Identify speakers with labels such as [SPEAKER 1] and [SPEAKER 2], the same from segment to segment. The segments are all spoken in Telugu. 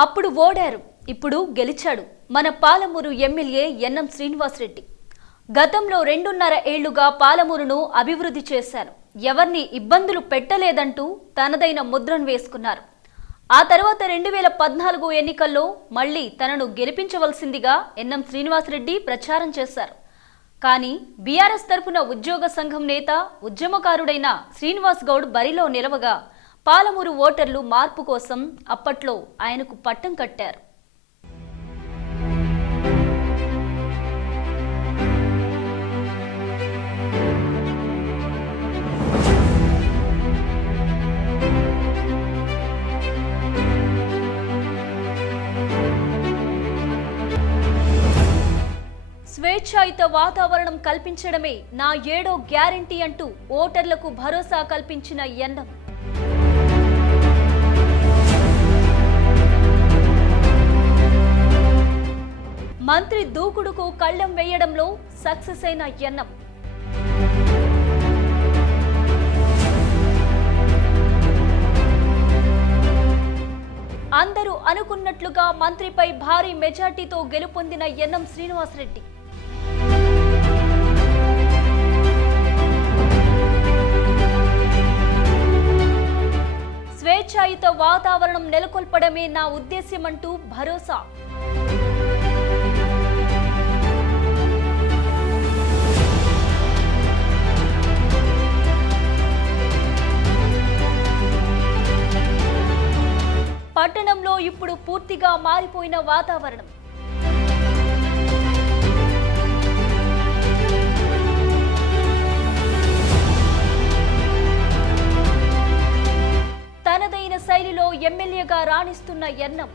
[SPEAKER 1] అప్పుడు ఓడారు ఇప్పుడు గెలిచాడు మన పాలమూరు ఎమ్మెల్యే ఎన్ఎం శ్రీనివాసరెడ్డి. గతంలో రెండున్నర ఏళ్ళుగా పాలమూరును అభివృద్ధి చేశారు. ఎవరిని ఇబ్బందులు పెట్టలేదంటూ తనదైన ముద్రను వేసుకున్నారు. ఆ తర్వాత రెండు వేల పద్నాలుగు ఎన్నికల్లో మళ్ళీ తనను గెలిపించవలసిందిగా ఎన్ఎం శ్రీనివాసరెడ్డి ప్రచారం చేశారు. కానీ బీఆర్ఎస్ తరఫున ఉద్యోగ సంఘం నేత ఉద్యమకారుడైన శ్రీనివాస్ గౌడ్ బరిలో నిలవగా పాలమూరు ఓటర్లు మార్పు కోసం అప్పట్లో ఆయనకు పట్టం కట్టారు. స్వేచ్ఛాయుత వాతావరణం కల్పించడమే నా ఏడో గ్యారంటీ అంటూ ఓటర్లకు భరోసా కల్పించిన ఎన్నం. మంత్రి దూకుడుకు కళ్ళెం వేయడంలో సక్సెస్ అయిన ఎన్నం. అందరూ అనుకున్నట్లుగా మంత్రిపై భారీ మెజార్టీతో గెలుపొందిన ఎన్నం శ్రీనివాసరెడ్డి. స్వేచ్ఛాయుత వాతావరణం నెలకొల్పడమే నా ఉద్దేశ్యమంటూ భరోసా. పట్టణంలో ఇప్పుడు పూర్తిగా మారిపోయిన వాతావరణం. తనదైన శైలిలో ఎమ్మెల్యేగా రాణిస్తున్న ఎన్నం.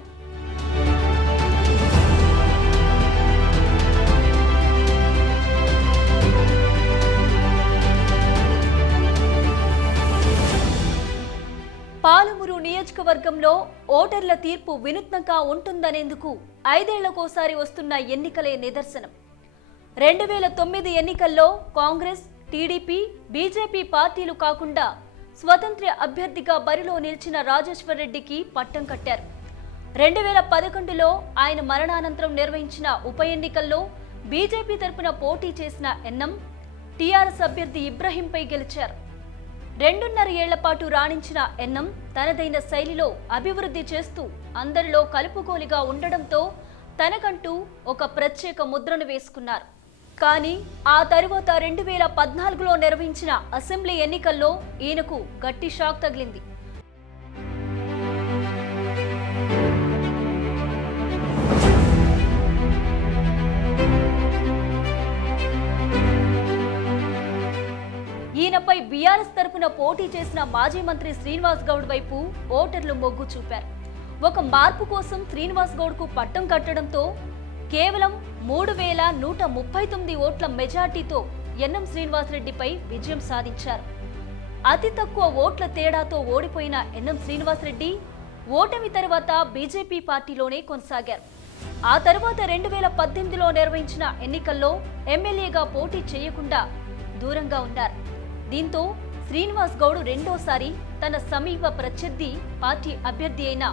[SPEAKER 1] పాలమూరు నియోజకవర్గంలో ఓటర్ల తీర్పు వినూత్నంగా ఉంటుందనేందుకు ఐదేళ్ళకోసారి వస్తున్న ఎన్నికలే నిదర్శనం. రెండు వేల తొమ్మిది ఎన్నికల్లో కాంగ్రెస్ టీడీపీ బీజేపీ పార్టీలు కాకుండా స్వతంత్ర అభ్యర్థిగా బరిలో నిలిచిన రాజేశ్వర్ రెడ్డికి పట్టం కట్టారు. రెండు వేల పదకొండులో ఆయన మరణానంతరం నిర్వహించిన ఉప ఎన్నికల్లో బీజేపీ తరపున పోటీ చేసిన ఎన్నం టీఆర్ఎస్ అభ్యర్థి ఇబ్రహీంపై గెలిచారు. రెండున్నర ఏళ్ళ పాటు రాణించిన ఎన్నం తనదైన శైలిలో అభివృద్ధి చేస్తూ అందరిలో కలుపుకోలిగా ఉండడంతో తనకంటూ ఒక ప్రత్యేక ముద్రను వేసుకున్నారు. కానీ ఆ తరువాత రెండు వేల పద్నాలుగులో నిర్వహించిన అసెంబ్లీ ఎన్నికల్లో ఈయనకు గట్టి షాక్ తగిలింది. ఈయనపై బీఆర్ఎస్ తరపున పోటీ చేసిన మాజీ మంత్రి శ్రీనివాస్ గౌడ్ వైపు ఓటర్లు మొగ్గు చూపారు. ఒక మార్పు కోసం శ్రీనివాస్ గౌడ్కు పట్టం కట్టడంతో కేవలం మూడు వేల నూట ముప్పై తొమ్మిది ఓట్ల మెజార్టీతో ఎన్ఎం శ్రీనివాసరెడ్డిపై విజయం సాధించారు. అతి తక్కువ ఓట్ల తేడాతో ఓడిపోయిన ఎన్ఎం శ్రీనివాసరెడ్డి ఓటమి తర్వాత బీజేపీ పార్టీలోనే కొనసాగారు. ఆ తర్వాత రెండు వేల పద్దెనిమిదిలో నిర్వహించిన ఎన్నికల్లో ఎమ్మెల్యేగా పోటీ చేయకుండా దూరంగా ఉన్నారు. దీంతో శ్రీనివాస్ గౌడ్ రెండోసారి తన సమీప ప్రత్యర్థి పార్టీ అభ్యర్థి అయిన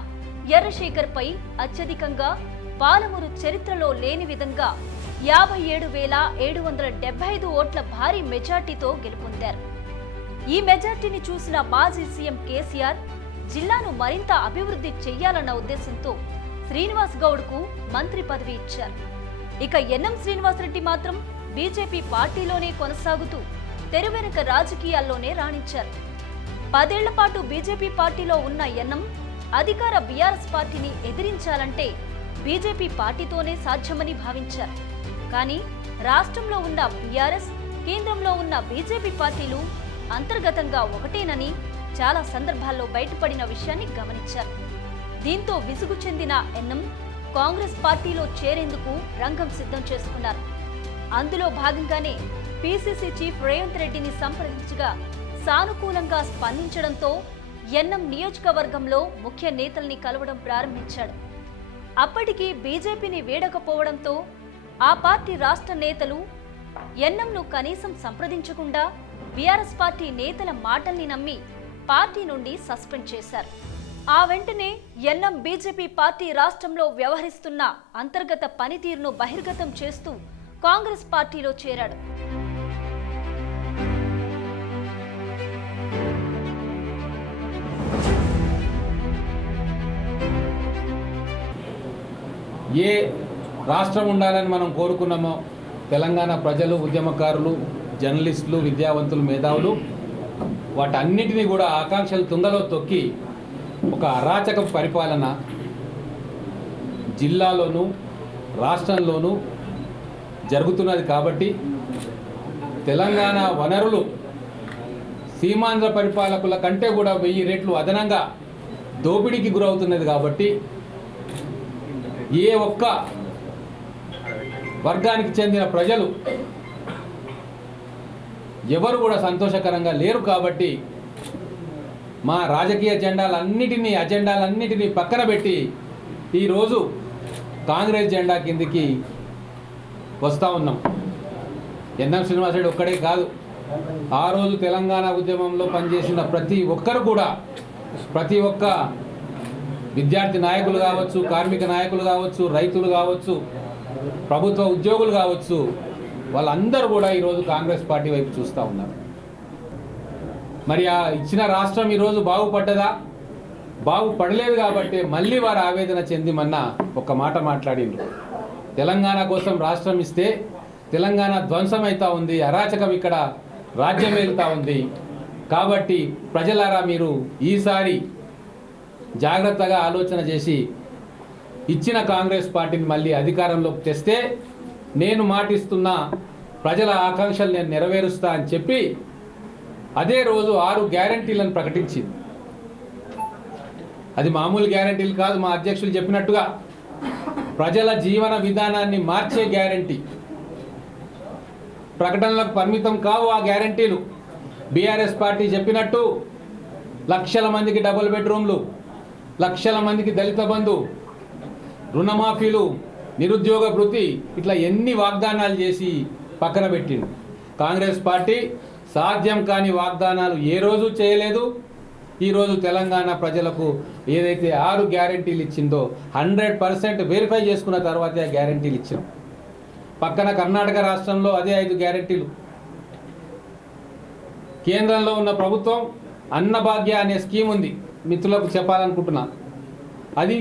[SPEAKER 1] ఎర్రశేఖర్ పై అత్యధికంగా పాలమూరు చరిత్రలో లేని విధంగా యాభై ఏడు వేల ఏడు వందల డెబ్బై ఐదు ఓట్ల భారీ మెజార్టీతో గెలుపొందారు. ఈ మెజార్టీని చూసిన మాజీ సీఎం కేసీఆర్ జిల్లాను మరింత అభివృద్ధి చెయ్యాలన్న ఉద్దేశంతో శ్రీనివాస్ గౌడ్కు మంత్రి పదవి ఇచ్చారు. ఇక ఎన్ఎం శ్రీనివాసరెడ్డి మాత్రం బీజేపీ పార్టీలోనే కొనసాగుతూ తెరువెనుక రాజకీయాల్లోనే రాణించారు. పదేళ్ళ పాటు బీజేపీ పార్టీలో ఉన్న ఎన్ఎం అధికార బీఆర్ఎస్ పార్టీని ఎదిరించాలంటే బీజేపీ పార్టీతోనే సాధ్యమని భావించారు. కానీ రాష్ట్రంలో ఉన్న బీఆర్ఎస్ కేంద్రంలో ఉన్న బీజేపీ పార్టీలు అంతర్గతంగా ఒకటేనని చాలా సందర్భాల్లో బయటపడిన విషయాన్ని గమనించారు. దీంతో విసుగు చెందిన ఎన్ఎం కాంగ్రెస్ పార్టీలో చేరేందుకు రంగం సిద్ధం చేసుకున్నారు. అందులో భాగంగానే పీసీసీ చీఫ్ రేవంత్ రెడ్డిని సంప్రదించగా సానుకూలంగా స్పందించడంతో ఎన్ఎం నియోజకవర్గంలో ముఖ్య నేతల్ని కలవడం ప్రారంభించాడు. అప్పటికి బీజేపీని వీడకపోవడంతో ఆ పార్టీ రాష్ట్ర నేతలు ఎన్ఎంను కనీసం సంప్రదించకుండా బీఆర్ఎస్ పార్టీ నేతల మాటల్ని నమ్మి పార్టీ నుండి సస్పెండ్ చేశారు. ఆ వెంటనే ఎన్ఎం బీజేపీ పార్టీ రాష్ట్రంలో వ్యవహరిస్తున్న అంతర్గత పనితీరును బహిర్గతం చేస్తూ కాంగ్రెస్ పార్టీలో చేరాడు.
[SPEAKER 2] ఏ రాష్ట్రం ఉండాలని మనం కోరుకున్నామో తెలంగాణ ప్రజలు ఉద్యమకారులు జర్నలిస్టులు విద్యావంతులు మేధావులు వాటన్నిటినీ కూడా ఆకాంక్షలు తుంగలో తొక్కి ఒక అరాచక పరిపాలన జిల్లాలోనూ రాష్ట్రంలోనూ జరుగుతున్నది కాబట్టి తెలంగాణ వనరులు సీమాంధ్ర పరిపాలకుల కంటే కూడా వెయ్యి రెట్లు అదనంగా దోపిడీకి గురవుతున్నది కాబట్టి ఏ ఒక్క వర్గానికి చెందిన ప్రజలు ఎవరు కూడా సంతోషకరంగా లేరు కాబట్టి మా రాజకీయ జెండాలన్నిటినీ అజెండాలన్నిటినీ పక్కన పెట్టి ఈరోజు కాంగ్రెస్ జెండా కిందికి వస్తూ ఉన్నాం. ఎన్ఎం శ్రీనివాసరెడ్డి ఒక్కడే కాదు. ఆ రోజు తెలంగాణ ఉద్యమంలో పనిచేసిన ప్రతి ఒక్కరు కూడా ప్రతి ఒక్క విద్యార్థి నాయకులు కావచ్చు కార్మిక నాయకులు కావచ్చు రైతులు కావచ్చు ప్రభుత్వ ఉద్యోగులు కావచ్చు వాళ్ళందరూ కూడా ఈరోజు కాంగ్రెస్ పార్టీ వైపు చూస్తూ ఉన్నారు. మరి ఆ ఇచ్చిన రాష్ట్రం ఈరోజు బాగుపడ్డదా? బాగుపడలేదు కాబట్టి మళ్ళీ వారు ఆవేదన చెందిమన్న ఒక మాట మాట్లాడిండ్రు. తెలంగాణ కోసం రాష్ట్రం ఇస్తే తెలంగాణ ధ్వంసం అవుతా ఉంది అరాచకం ఇక్కడ రాజ్యం ఉంది. కాబట్టి ప్రజలారా మీరు ఈసారి జాగ్రత్తగా ఆలోచన చేసి ఇచ్చిన కాంగ్రెస్ పార్టీని మళ్ళీ అధికారంలోకి తెస్తే నేను మాటిస్తున్న ప్రజల ఆకాంక్షలు నేను నెరవేరుస్తా అని చెప్పి అదే రోజు ఆరు గ్యారంటీలను ప్రకటించింది. అది మామూలు గ్యారంటీలు కాదు మా అధ్యక్షులు చెప్పినట్టుగా ప్రజల జీవన విధానాన్ని మార్చే గ్యారంటీ. ప్రకటనలకు పరిమితం కావు ఆ గ్యారంటీలు. బీఆర్ఎస్ పార్టీ చెప్పినట్టు లక్షల మందికి డబుల్ బెడ్రూమ్లు లక్షల మందికి దళిత బంధు రుణమాఫీలు నిరుద్యోగ భృతి ఇట్లా ఎన్ని వాగ్దానాలు చేసి పక్కన పెట్టిండు కాంగ్రెస్ పార్టీ సాధ్యం కాని వాగ్దానాలు ఏ రోజు చేయలేదు. ఈరోజు తెలంగాణ ప్రజలకు ఏదైతే ఆరు గ్యారంటీలు ఇచ్చిందో హండ్రెడ్ పర్సెంట్ వెరిఫై చేసుకున్న తర్వాతే ఆ గ్యారంటీలు ఇచ్చాం పక్కన కర్ణాటక రాష్ట్రంలో అదే ఐదు గ్యారంటీలు. కేంద్రంలో ఉన్న ప్రభుత్వం అన్నభాగ్య అనే స్కీమ్ ఉంది. మిత్రులకు చెప్పాలనుకుంటున్నా. అది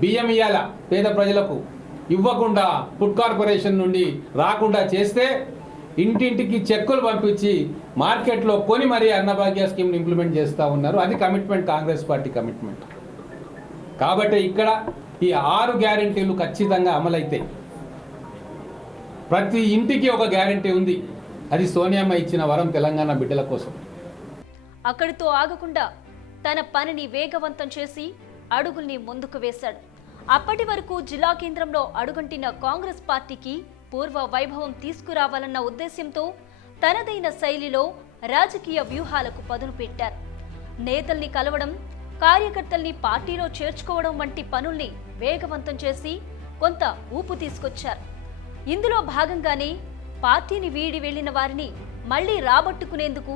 [SPEAKER 2] బియ్యం ఇయ్యాల పేద ప్రజలకు. ఇవ్వకుండా ఫుడ్ కార్పొరేషన్ నుండి రాకుండా చేస్తే ఇంటింటికి చెక్కులు పంపించి మార్కెట్లో కొని మరీ అన్నభాగ్య స్కీమ్ని ఇంప్లిమెంట్ చేస్తూ ఉన్నారు. అది కమిట్మెంట్ కాంగ్రెస్ పార్టీ కమిట్మెంట్. కాబట్టి ఇక్కడ ఈ ఆరు గ్యారంటీలు ఖచ్చితంగా అమలైతాయి. ప్రతి ఇంటికి ఒక గ్యారంటీ ఉంది. అది సోనియామ్మ ఇచ్చిన వరం తెలంగాణ బిడ్డల కోసం.
[SPEAKER 1] అక్కడితో ఆగకుండా తన పనిని వేగవంతం చేసి అడుగుల్ని ముందుకు వేశాడు. అప్పటి వరకు జిల్లా కేంద్రంలో అడుగంటిన కాంగ్రెస్ పార్టీకి పూర్వ వైభవం తీసుకురావాలన్న ఉద్దేశ్యంతో తనదైన శైలిలో రాజకీయ వ్యూహాలకు పదును పెట్టారు. నేతల్ని కలవడం కార్యకర్తల్ని పార్టీలో చేర్చుకోవడం వంటి పనుల్ని వేగవంతం చేసి కొంత ఊపు తీసుకొచ్చారు. ఇందులో భాగంగానే పార్టీని వీడి వెళ్ళిన వారిని మళ్ళీ రాబట్టుకునేందుకు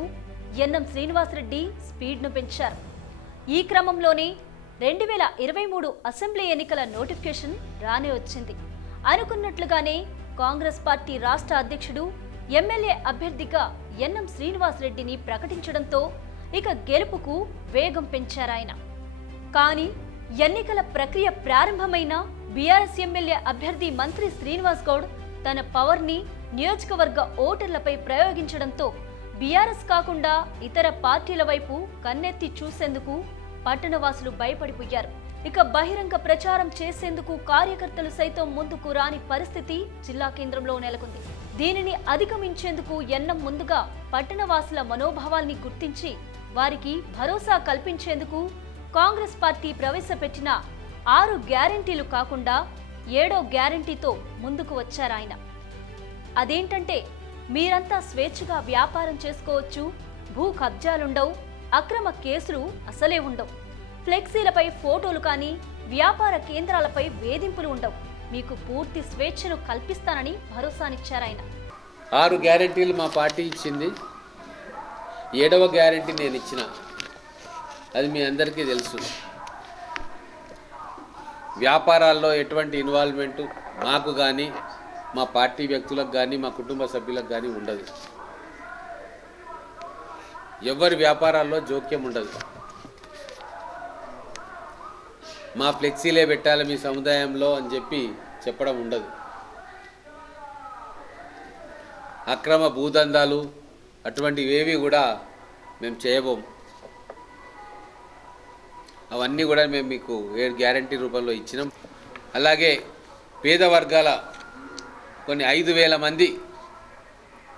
[SPEAKER 1] ఎన్ఎం శ్రీనివాసరెడ్డి స్పీడ్ను పెంచారు. ఈ క్రమంలోనే రెండు వేల ఇరవై మూడు అసెంబ్లీ ఎన్నికల నోటిఫికేషన్ రానే వచ్చింది. అనుకున్నట్లుగానే కాంగ్రెస్ పార్టీ రాష్ట్ర అధ్యక్షుడు ఎమ్మెల్యే అభ్యర్థిగా ఎన్ఎం శ్రీనివాసరెడ్డిని ప్రకటించడంతో ఇక గెలుపుకు వేగం పెంచారాయన కానీ ఎన్నికల ప్రక్రియ ప్రారంభమైన బీఆర్ఎస్ ఎమ్మెల్యే అభ్యర్థి మంత్రి శ్రీనివాస్ గౌడ్ తన పవర్ని నియోజకవర్గ ఓటర్లపై ప్రయోగించడంతో బీఆర్ఎస్ కాకుండా ఇతర పార్టీల వైపు కన్నెత్తి చూసేందుకు పట్టణవాసులు భయపడిపోయారు. ఇక బహిరంగ ప్రచారం చేసేందుకు కార్యకర్తలు సైతం ముందుకు రాని పరిస్థితి జిల్లా కేంద్రంలో నెలకొంది. దీనిని అధిగమించేందుకు ఎన్నం ముందుగా పట్టణవాసుల మనోభావాల్ని గుర్తించి వారికి భరోసా కల్పించేందుకు కాంగ్రెస్ పార్టీ ప్రవేశపెట్టిన ఆరు గ్యారంటీలు కాకుండా ఏడో గ్యారంటీతో ముందుకు వచ్చారాయన. అదేంటంటే మీరంతా స్వేచ్ఛగా వ్యాపారం చేసుకోవచ్చు. భూ కబ్జాలుండవు. అక్రమ కేసులు అసలే ఉండవు. ఫ్లెక్సీలపై ఫోటోలు కానీ వ్యాపార కేంద్రాలపై వేధింపులు ఉండవు. మీకు పూర్తి స్వేచ్ఛను కల్పిస్తానని భరోసానిచ్చారాయన
[SPEAKER 2] ఆరు గ్యారెంటీలు మా పార్టీ ఇచ్చింది. ఏడవ గ్యారెంటీ నేను ఇచ్చిన. అది మీ అందరికీ తెలుసు. వ్యాపారాల్లో ఎటువంటి ఇన్వాల్వ్మెంటు మాకు కానీ మా పార్టీ వ్యక్తులకు కానీ మా కుటుంబ సభ్యులకు కానీ ఉండదు. ఎవరి వ్యాపారాల్లో జోక్యం ఉండదు. మా ఫ్లెక్సీలే పెట్టాలి మీ సముదాయంలో అని చెప్పి చెప్పడం ఉండదు. అక్రమ భూదందాలు అటువంటివి ఏవి కూడా మేము చేయబోము అవన్నీ కూడా మేము మీకు ఏ గ్యారంటీ రూపంలో ఇచ్చినాం. అలాగే పేద వర్గాల కొన్ని ఐదు వేల మంది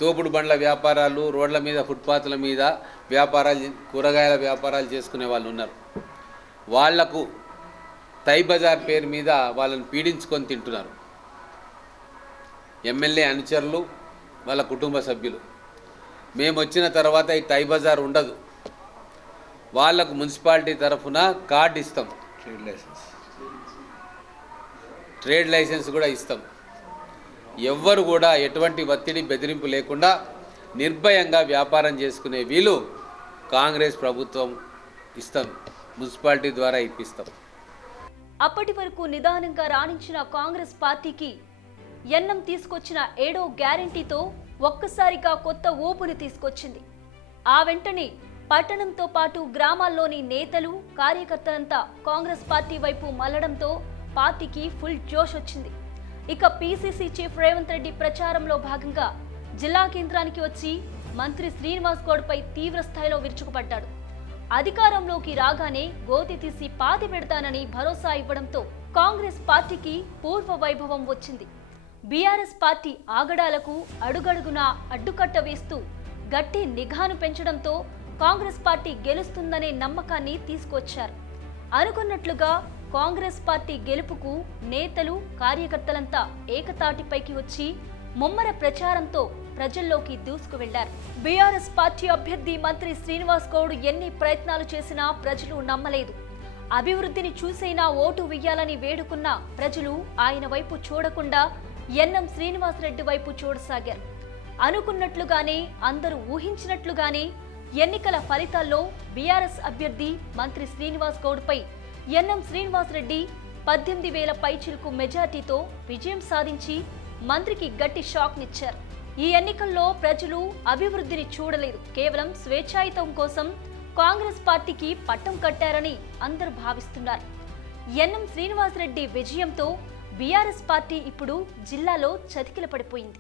[SPEAKER 2] తోపుడు బండ్ల వ్యాపారాలు రోడ్ల మీద ఫుట్పాత్ల మీద వ్యాపారాలు కూరగాయల వ్యాపారాలు చేసుకునే వాళ్ళు ఉన్నారు. వాళ్ళకు తై బజార్ పేరు మీద వాళ్ళని పీడించుకొని తింటున్నారు. ఎమ్మెల్యే అనుచరులు వాళ్ళ కుటుంబ సభ్యులు. మేము వచ్చిన తర్వాత ఈ టై బజార్ ఉండదు. వాళ్ళకు మున్సిపాలిటీ తరఫున కార్డు ఇస్తాం.
[SPEAKER 3] Trade licence.
[SPEAKER 2] ట్రేడ్ లైసెన్స్ కూడా ఇస్తాం. ఎవ్వరు కూడా ఎటువంటి ఒత్తిడి బెదిరింపు లేకుండా నిర్భయంగా వ్యాపారం చేసుకునే వీలు కాంగ్రెస్ ప్రభుత్వం ఇస్తాం మున్సిపాలిటీ ద్వారా ఇప్పిస్తాం.
[SPEAKER 1] అప్పటి వరకు నిదానంగా రాణించిన కాంగ్రెస్ పార్టీకి ఎన్నం తీసుకొచ్చిన ఏడో గ్యారంటీతో ఒక్కసారిగా కొత్త ఊపుని తీసుకొచ్చింది. ఆ వెంటనే పట్టణంతో పాటు గ్రామాల్లోని నేతలు కార్యకర్తలంతా కాంగ్రెస్ పార్టీ వైపు మళ్ళడంతో పార్టీకి ఫుల్ జోష్ వచ్చింది. ఇక పీసీసీ చీఫ్ రేవంత్ రెడ్డి ప్రచారంలో భాగంగా జిల్లా కేంద్రానికి వచ్చి మంత్రి శ్రీనివాస్ గౌడ్పై తీవ్ర స్థాయిలో విరుచుకుపడ్డాడు. అధికారంలోకి రాగానే గోతి తీసి పాతి పెడతానని భరోసా ఇవ్వడంతో కాంగ్రెస్ పార్టీకి పూర్వ వైభవం వచ్చింది. బీఆర్ఎస్ పార్టీ ఆగడాలకు అడుగడుగునా అడ్డుకట్ట వేస్తూ గట్టి నిఘాను పెంచడంతో కాంగ్రెస్ పార్టీ గెలుస్తుందనే నమ్మకాన్ని తీసుకొచ్చారు. అనుకున్నట్లుగా కాంగ్రెస్ పార్టీ గెలుపుకు నేతలు కార్యకర్తలంతా ఏకతాటిపైకి వచ్చి ముమ్మర ప్రచారంతో ప్రజల్లోకి దూసుకు వెళ్ళారు బీఆర్ఎస్ పార్టీ అభ్యర్థి మంత్రి శ్రీనివాస్ గౌడ్ ఎన్ని ప్రయత్నాలు చేసినా ప్రజలు నమ్మలేదు. అభివృద్ధిని చూసైనా ఓటు వెయ్యాలని వేడుకున్న ప్రజలు ఆయన వైపు చూడకుండా ఎన్ఎం శ్రీనివాస్ రెడ్డి వైపు చూడసాగారు. అనుకున్నట్లుగానే అందరూ ఊహించినట్లుగానే ఎన్నికల ఫలితాల్లో బీఆర్ఎస్ అభ్యర్థి మంత్రి శ్రీనివాస్ గౌడ్పై ఎన్ఎం శ్రీనివాస్ రెడ్డి పద్దెనిమిది వేల పైచిలకు మెజార్టీతో విజయం సాధించి మంత్రికి గట్టి షాక్నిచ్చారు. ఈ ఎన్నికల్లో ప్రజలు అభివృద్ధిని చూడలేదు. కేవలం స్వేచ్ఛాయుతం కోసం కాంగ్రెస్ పార్టీకి పట్టం కట్టారని అందరూ భావిస్తున్నారు. ఎన్ఎం శ్రీనివాస్ రెడ్డి విజయంతో బీఆర్ఎస్ పార్టీ ఇప్పుడు జిల్లాలో చతికిల పడిపోయింది